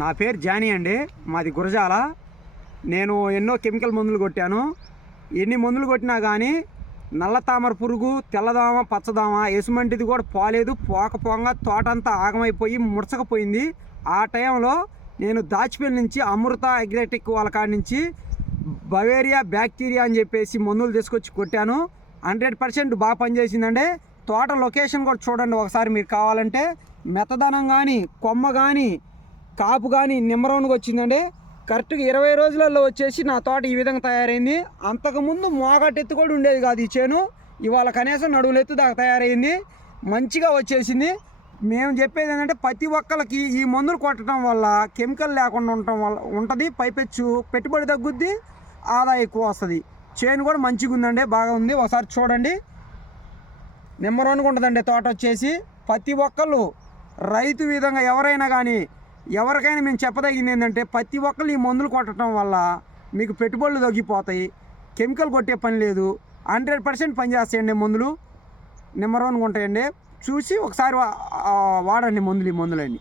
నా పేరు జానీ అండి. మాది గురజాల. నేను ఎన్నో కెమికల్ మందులు కొట్టాను. ఎన్ని మందులు కొట్టినా కానీ నల్ల తామర పురుగు తెల్లదామ పచ్చదామ ఎసుమంటిది కూడా పోలేదు. పోక పోగా తోటంతా ఆగమైపోయి ముడచకపోయింది. ఆ టైంలో నేను దాచిపల్లి నుంచి అమృత అగ్రెటిక్ వాళ్ళ కాడి నుంచి బవేరియా బ్యాక్టీరియా అని చెప్పేసి మందులు తీసుకొచ్చి కొట్టాను. హండ్రెడ్ పర్సెంట్ బాగా పనిచేసిందండి. తోట లొకేషన్ కూడా చూడండి ఒకసారి మీరు కావాలంటే. మెత్తదనం కానీ కొమ్మ కానీ కాపు కానీ నిమ్మరౌన్గా వచ్చిందండి. కరెక్ట్గా ఇరవై రోజులలో వచ్చేసి నా తోట ఈ విధంగా తయారైంది. అంతకుముందు మోగటెత్తు కూడా ఉండేది కాదు ఈ చేను. ఇవాళ కనీసం నడువులెత్తు దాకా తయారైంది. మంచిగా వచ్చేసింది. మేము చెప్పేది ఏంటంటే ప్రతి ఒక్కరికి ఈ మందులు కొట్టడం వల్ల కెమికల్ లేకుండా ఉండటం వల్ల ఉంటుంది. పైపెచ్చు పెట్టుబడి తగ్గుద్ది ఆదాయం ఎక్కువ వస్తుంది. చేను కూడా మంచిగా ఉందండి బాగా ఉంది. ఒకసారి చూడండి. నెంబర్ వన్గా ఉంటుందండి తోట వచ్చేసి. ప్రతి ఒక్కళ్ళు రైతు విధంగా ఎవరైనా కానీ ఎవరికైనా మేము చెప్పదగింది ఏంటంటే ప్రతి ఒక్కళ్ళు ఈ మందులు కొట్టడం వల్ల మీకు పెట్టుబడులు తగ్గిపోతాయి కెమికల్ కొట్టే పని లేదు హండ్రెడ్ పర్సెంట్ పనిచేస్తాయండి మందులు. నెంబర్ వన్గా ఉంటాయండి. చూసి ఒకసారి వాడండి మందులు ఈ మందులన్నీ.